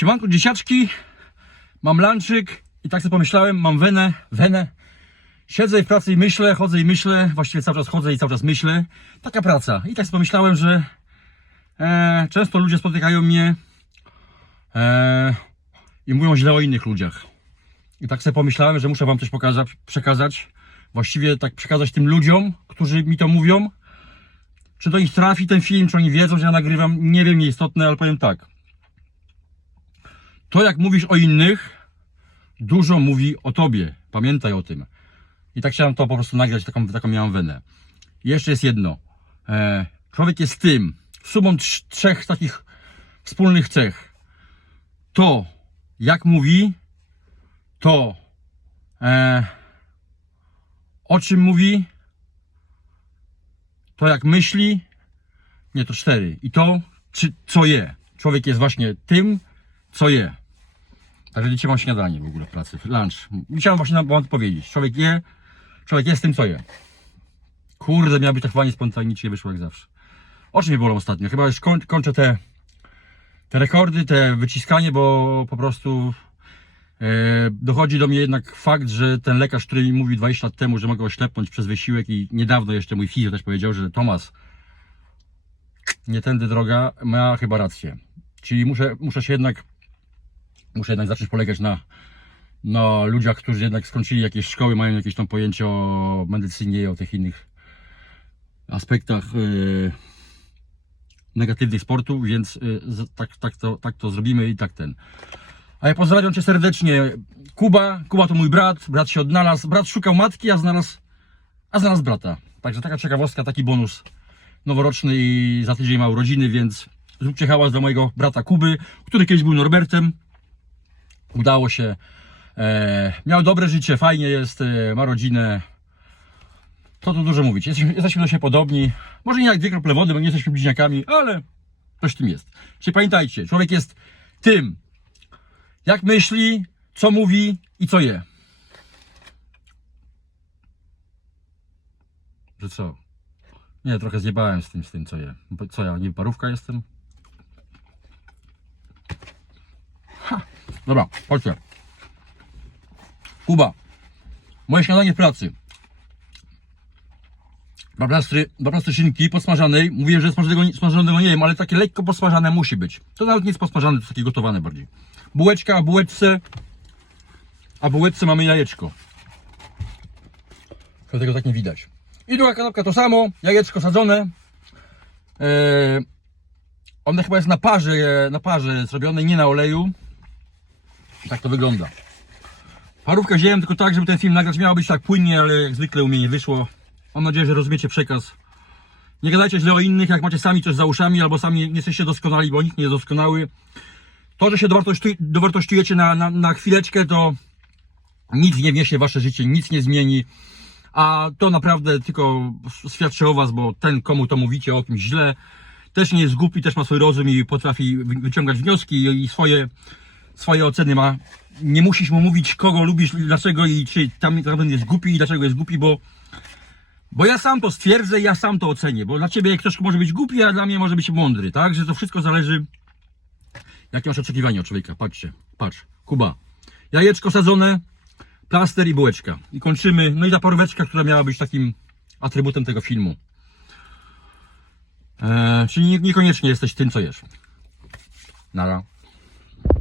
Siemanko dzieciaczki, mam lanczyk i tak sobie pomyślałem, mam wenę, wenę. Siedzę w pracy i myślę, chodzę i myślę, właściwie cały czas chodzę i cały czas myślę. Taka praca. I tak sobie pomyślałem, że e, często ludzie spotykają mnie e, i mówią źle o innych ludziach. I tak sobie pomyślałem, że muszę wam coś pokazać, przekazać. Właściwie tak przekazać tym ludziom, którzy mi to mówią. Czy do nich trafi ten film, czy oni wiedzą, że ja nagrywam, nie wiem, nieistotne, ale powiem tak. To jak mówisz o innych, dużo mówi o tobie. Pamiętaj o tym. I tak chciałem to po prostu nagrać, taką, taką miałam wenę. I jeszcze jest jedno. E, człowiek jest tym, sumą trz- trzech takich wspólnych cech. To, jak mówi, to, e, o czym mówi, to jak myśli, nie, to cztery. I to, czy, co je. Człowiek jest właśnie tym, co je. Także dzisiaj mam śniadanie w ogóle w pracy, lunch. Chciałem właśnie wam powiedzieć. Człowiek je, człowiek jest tym, co je. Kurde, miała być tak fajnie spontanicznie, wyszło jak zawsze. Oczy mnie bolą ostatnio. Chyba już koń, kończę te, te rekordy, te wyciskanie, bo po prostu e, dochodzi do mnie jednak fakt, że ten lekarz, który mi mówił 20 lat temu, że mogę oślepnąć przez wysiłek i niedawno jeszcze mój fizjo też powiedział, że Tomas, nie tędy droga, ma chyba rację. Czyli muszę, muszę się jednak muszę jednak zacząć polegać na, na ludziach, którzy jednak skończyli jakieś szkoły, mają jakieś tam pojęcie o medycynie o tych innych aspektach e, negatywnych sportu, więc z- tak, tak, to, tak to zrobimy i tak ten. A ja pozdrawiam Cię serdecznie. Kuba, Kuba to mój brat, brat się odnalazł, brat szukał matki, a znalazł, a znalazł brata. Także taka ciekawostka, taki bonus noworoczny i za tydzień ma urodziny, więc zróbcie hałas dla mojego brata Kuby, który kiedyś był Norbertem, udało się. E, miał dobre życie, fajnie jest, e, ma rodzinę. Co tu dużo mówić. Jesteśmy, jesteśmy do siebie podobni. Może nie jak dwie krople wody, bo nie jesteśmy bliźniakami, ale coś w tym jest. Czyli pamiętajcie, człowiek jest tym, jak myśli, co mówi i co je. Że co? Nie, trochę zjebałem z tym, z tym co je. Co ja, nie parówka jestem? Dobra, chodźcie. Kuba. Moje śniadanie w pracy. Dwa plastry, dwa szynki podsmażanej. Mówię, że smażonego, smażonego nie wiem, ale takie lekko posmażane musi być. To nawet nie jest posmażane, to jest takie gotowane bardziej. Bułeczka, a bułeczce. A bułeczce mamy jajeczko. Dlatego tak nie widać. I druga kanapka to samo. Jajeczko sadzone. Eee, one chyba jest na parze, na parze zrobione, nie na oleju. Tak to wygląda. Parówkę wziąłem tylko tak, żeby ten film nagrać. Miało być tak płynnie, ale jak zwykle u mnie nie wyszło. Mam nadzieję, że rozumiecie przekaz. Nie gadajcie źle o innych, jak macie sami coś za uszami, albo sami nie jesteście doskonali, bo nikt nie jest doskonały. To, że się dowartościu- dowartościujecie na, na, na chwileczkę, to nic nie wniesie wasze życie, nic nie zmieni. A to naprawdę tylko świadczy o was, bo ten, komu to mówicie o kimś źle, też nie jest głupi, też ma swój rozum i potrafi wy- wyciągać wnioski i swoje, swoje oceny ma. Nie musisz mu mówić, kogo lubisz, dlaczego i czy tam tamten jest głupi i dlaczego jest głupi, bo, bo ja sam to stwierdzę i ja sam to ocenię, bo dla ciebie ktoś może być głupi, a dla mnie może być mądry, tak? Że to wszystko zależy, jakie masz oczekiwania od człowieka. Patrzcie, patrz, Kuba. Jajeczko sadzone, plaster i bułeczka. I kończymy. No i ta paróweczka, która miała być takim atrybutem tego filmu. Eee, czyli nie- niekoniecznie jesteś tym, co jesz. Nara.